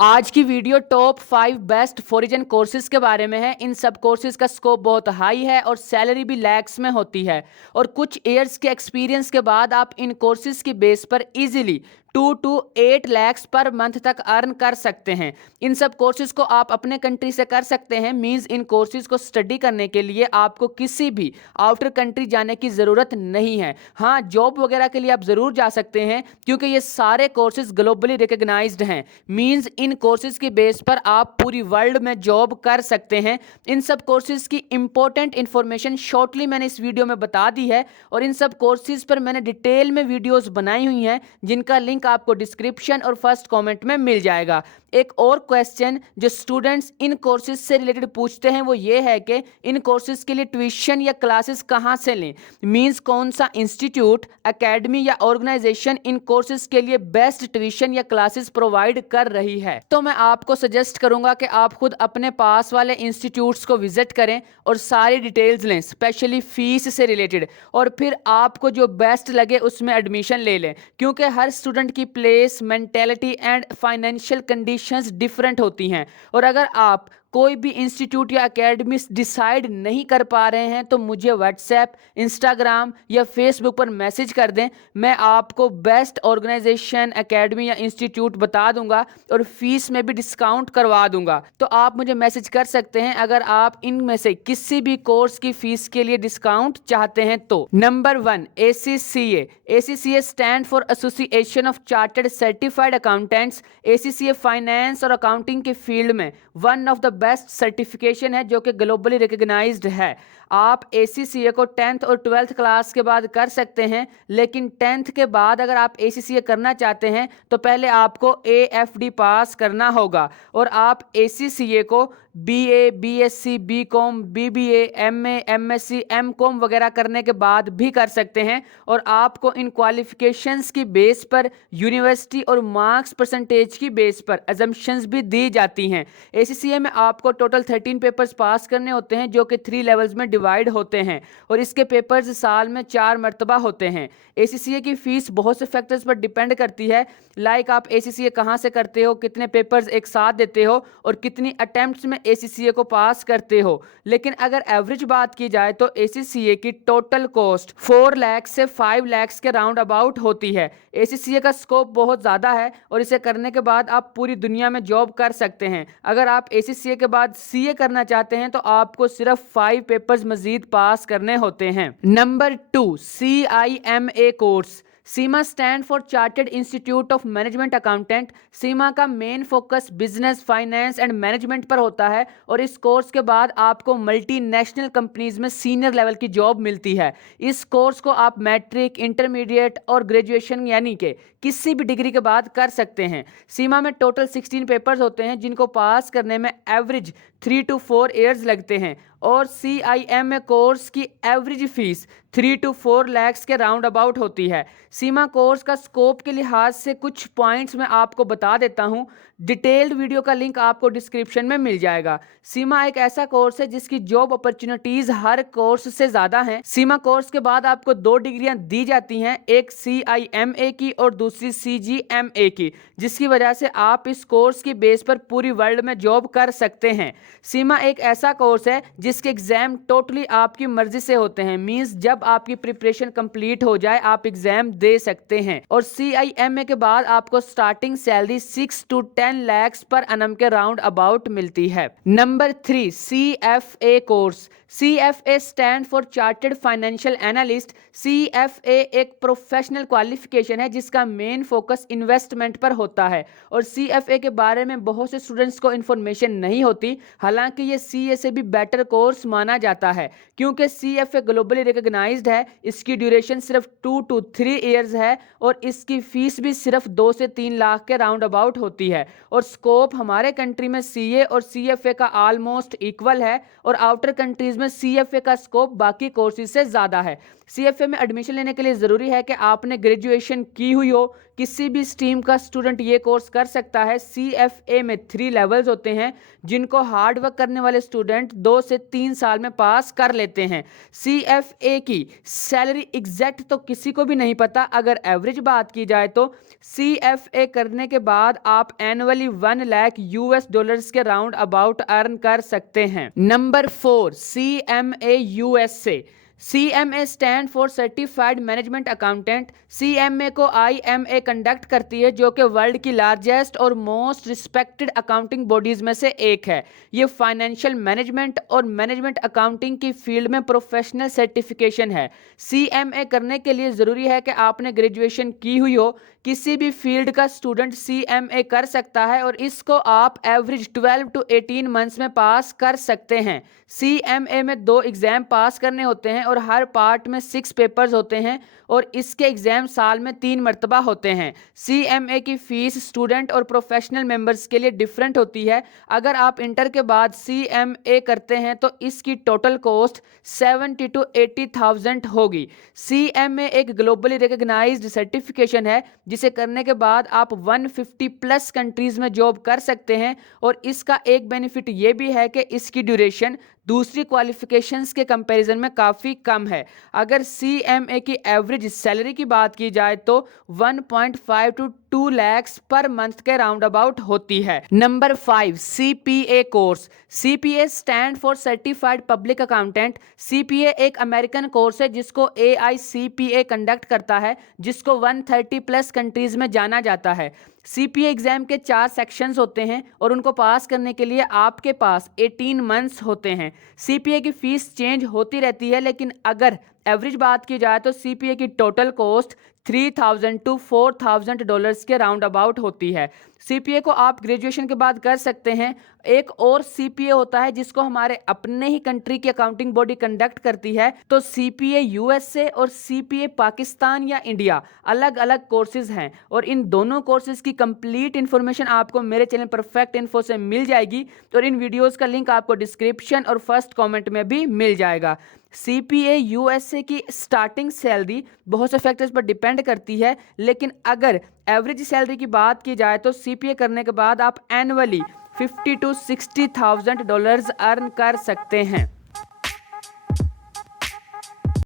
आज की video top 5 best foreign courses के बारे में है। इन सब कोर्सेज का स्कोप बहुत हाई है और सैलरी भी लैक्स में होती है और कुछ ईयर्स के एक्सपीरियंस के बाद आप इन कोर्सेज की बेस पर easily 2 to 8 lakhs per month तक अर्न कर सकते हैं। इन सब कोर्सेज को आप अपने कंट्री से कर सकते हैं। मींस इन कोर्सेज को स्टडी करने के लिए आपको किसी भी आउटर कंट्री जाने की ज़रूरत नहीं है। हाँ, जॉब वगैरह के लिए आप ज़रूर जा सकते हैं क्योंकि ये सारे कोर्सेज ग्लोबली रिकग्नाइज्ड हैं। मींस इन कोर्सेज की बेस पर आप पूरी वर्ल्ड में जॉब कर सकते हैं। इन सब कोर्सेज की इंपॉर्टेंट इंफॉर्मेशन शॉर्टली मैंने इस वीडियो में बता दी है और इन सब कोर्सेज पर मैंने डिटेल में वीडियोस बनाई हुई हैं जिनका लिंक आपको डिस्क्रिप्शन और फर्स्ट कमेंट में मिल जाएगा। एक और क्वेश्चन जो स्टूडेंट्स इन कोर्सेज से रिलेटेड पूछते हैं वो ये है कि इन कोर्सेज के लिए ट्यूशन या क्लासेस कहाँ से लें। मींस कौन सा इंस्टीट्यूट, एकेडमी या ऑर्गेनाइजेशन इन कोर्सेज के लिए बेस्ट ट्यूशन या क्लासेस प्रोवाइड कर रही है। तो मैं आपको सजेस्ट करूंगा कि आप खुद अपने पास वाले इंस्टीट्यूट्स को विजिट करें और सारी डिटेल्स लें, स्पेशली फीस से रिलेटेड, और फिर आपको जो बेस्ट लगे उसमें एडमिशन ले लें क्योंकि हर स्टूडेंट की place, mentality and financial conditions different होती हैं। और अगर आप कोई भी इंस्टीट्यूट या एकेडमी डिसाइड नहीं कर पा रहे हैं तो मुझे व्हाट्सएप, इंस्टाग्राम या फेसबुक पर मैसेज कर दें। मैं आपको बेस्ट ऑर्गेनाइजेशन, एकेडमी या इंस्टीट्यूट बता दूंगा और फीस में भी डिस्काउंट करवा दूंगा। तो आप मुझे मैसेज कर सकते हैं अगर आप इनमें से किसी भी कोर्स की फीस के लिए डिस्काउंट चाहते हैं तो। Number 1, ACCA। ACCA stand for association of chartered certified accountants. ACCA finance और अकाउंटिंग के फील्ड में one of the best certification है जो कि ग्लोबली रिकग्नाइज्ड है। आप ACCA को 10th और 12th क्लास के बाद कर सकते हैं, लेकिन 10th के बाद अगर आप ACCA करना चाहते हैं तो पहले आपको AFD पास करना होगा और आप ACCA को BA, BSc, BCom, BBA, MA, MSc, MCom वगैरह करने के बाद भी कर सकते हैं और आपको इन क्वालिफिकेशंस की बेस पर यूनिवर्सिटी और मार्क्स परसेंटेज की बेस पर अजम्पशंस भी दी जाती हैं। ACCA में आपको टोटल 13 पेपर्स पास करने होते हैं जो कि 3 लेवल्स में डिवाइड होते हैं और इसके पेपर्स साल में 4 मरतबा होते हैं। ACCA की फीस बहुत से फैक्टर्स पर डिपेंड करती है, लाइक आप ACCA कहाँ से करते हो, कितने पेपर्स एक साथ देते हो और कितनी अटेम्प्ट्स में ACCA को पास करते हो। लेकिन अगर एवरेज बात की जाए तो ACCA की टोटल कॉस्ट 4 लाख से 5 लाख के राउंड अबाउट होती है। ACCA का स्कोप बहुत ज़्यादा है और इसे करने के बाद आप पूरी दुनिया में जॉब कर सकते हैं। अगर आप ACCA के बाद CA करना चाहते हैं तो आपको सिर्फ 5 पेपर्स मजीद पास करने होते हैं। Number 2, CIMA course. CIMA stand for Chartered Institute of Management Accountant. CIMA का main focus business, finance and management पर होता है और इस कोर्स के बाद आपको मल्टीनेशनल कंपनीज में सीनियर लेवल की जॉब मिलती है। इस कोर्स को आप मैट्रिक, इंटरमीडिएट और ग्रेजुएशन यानी कि किसी भी डिग्री के बाद कर सकते हैं। सीमा में टोटल 16 पेपर्स होते हैं जिनको पास करने में एवरेज 3 to 4 ईयर्स लगते हैं और CIMA कोर्स की एवरेज फीस 3 to 4 लाख के राउंड अबाउट होती है। सीमा कोर्स का स्कोप के लिहाज से कुछ पॉइंट्स मैं आपको बता देता हूं। डिटेल्ड वीडियो का लिंक आपको डिस्क्रिप्शन में मिल जाएगा। सीमा एक ऐसा कोर्स है जिसकी जॉब अपॉर्चुनिटीज हर कोर्स से ज़्यादा हैं। सीमा कोर्स के बाद आपको 2 डिग्रियां दी जाती हैं, एक CIMA की और दूसरी CGMA की, जिसकी वजह से आप इस कोर्स की बेस पर पूरी वर्ल्ड में जॉब कर सकते हैं। सीमा एक ऐसा कोर्स है जिसके एग्जाम टोटली आपकी मर्जी से होते हैं। मींस जब आपकी प्रिपरेशन कंप्लीट हो जाए आप एग्जाम दे सकते हैं। और CIMA के बाद आपको starting salary 6 to 10 lakh per annum के राउंड अबाउट मिलती है। Number 3, CFA course. CFA stand for chartered financial analyst. CFA एक प्रोफेशनल क्वालिफिकेशन है जिसका मेन फोकस इन्वेस्टमेंट पर होता है और CFA के बारे में बहुत से स्टूडेंट्स को इन्फॉर्मेशन नहीं होती। हालांकि ये CA से भी बेटर कोर्स माना जाता है क्योंकि CFA ग्लोबली रिकग्नाइज्ड है। इसकी ड्यूरेशन सिर्फ 2 to 3 ईयर्स है और इसकी फीस भी सिर्फ 2 से 3 लाख के राउंड अबाउट होती है और स्कोप हमारे कंट्री में CA और CFA का ऑलमोस्ट इक्वल है और आउटर कंट्रीज में CFA का स्कोप बाकी कोर्सेज से ज़्यादा है। CFA में एडमिशन लेने के लिए ज़रूरी है कि आपने ग्रेजुएशन की हुई हो। किसी भी स्ट्रीम का स्टूडेंट ये कोर्स कर सकता है। CFA में 3 लेवल्स होते हैं जिनको हार्ड वर्क करने वाले स्टूडेंट 2 से 3 साल में पास कर लेते हैं। CFA की सैलरी एग्जैक्ट तो किसी को भी नहीं पता। अगर एवरेज बात की जाए तो CFA करने के बाद आप एनुअली 1 लाख US के राउंड अबाउट अर्न कर सकते हैं। Number 4, CMA USA। CMA stand for certified management accountant. CMA को IMA कंडक्ट करती है जो कि वर्ल्ड की लार्जेस्ट और मोस्ट रिस्पेक्टेड अकाउंटिंग बॉडीज में से एक है। ये फाइनेंशियल मैनेजमेंट और मैनेजमेंट अकाउंटिंग की फील्ड में प्रोफेशनल सर्टिफिकेशन है। CMA करने के लिए ज़रूरी है कि आपने ग्रेजुएशन की हुई हो। किसी भी फील्ड का स्टूडेंट CMA कर सकता है और इसको आप एवरेज 12 to 18 मंथ्स में पास कर सकते हैं। CMA में 2 एग्जाम पास करने होते हैं और हर पार्ट में 6 पेपर्स होते हैं और इसके एग्जाम साल में 3 मरतबा होते हैं। CMA की फीस स्टूडेंट और प्रोफेशनल मेंबर्स के लिए डिफरेंट होती है। अगर आप इंटर के बाद CMA करते हैं तो इसकी टोटल कॉस्ट 70 to 80,000 होगी। CMA एक ग्लोबली रिकॉग्नाइज्ड सर्टिफिकेशन है जिसे करने के बाद आप 150 प्लस कंट्रीज में जॉब कर सकते हैं और इसका एक बेनिफिट ये भी है कि इसकी ड्यूरेशन दूसरी क्वालिफिकेशंस के कंपैरिजन में काफ़ी कम है। अगर CMA की एवरेज सैलरी की बात की जाए तो 1.5 to 2 lakhs पर मंथ के राउंड अबाउट होती है। Number 5, CPA course. CPA stand for certified public accountant. CPA एक अमेरिकन कोर्स है जिसको AICPA कंडक्ट करता है, जिसको 130 प्लस कंट्रीज में जाना जाता है। CPA एग्जाम के 4 सेक्शंस होते हैं और उनको पास करने के लिए आपके पास 18 मंथ्स होते हैं। CPA की फीस चेंज होती रहती है, लेकिन अगर एवरेज बात की जाए तो CPA की टोटल कॉस्ट $3,000 to $4,000 के राउंड अबाउट होती है। CPA को आप ग्रेजुएशन के बाद कर सकते हैं। एक और CPA होता है जिसको हमारे अपने ही कंट्री की अकाउंटिंग बॉडी कंडक्ट करती है। तो CPA USA और CPA पाकिस्तान या इंडिया अलग अलग कोर्सेज हैं और इन दोनों कोर्सेज की कंप्लीट इन्फॉर्मेशन आपको मेरे चैनल परफेक्ट इन्फो से मिल जाएगी और इन वीडियोस का लिंक आपको डिस्क्रिप्शन और फर्स्ट कमेंट में भी मिल जाएगा। CPA USA की स्टार्टिंग सैलरी बहुत से फैक्टर्स पर डिपेंड करती है, लेकिन अगर एवरेज सैलरी की बात की जाए तो CPA करने के बाद आप एनुअली $50,000 to $60,000 अर्न कर सकते हैं।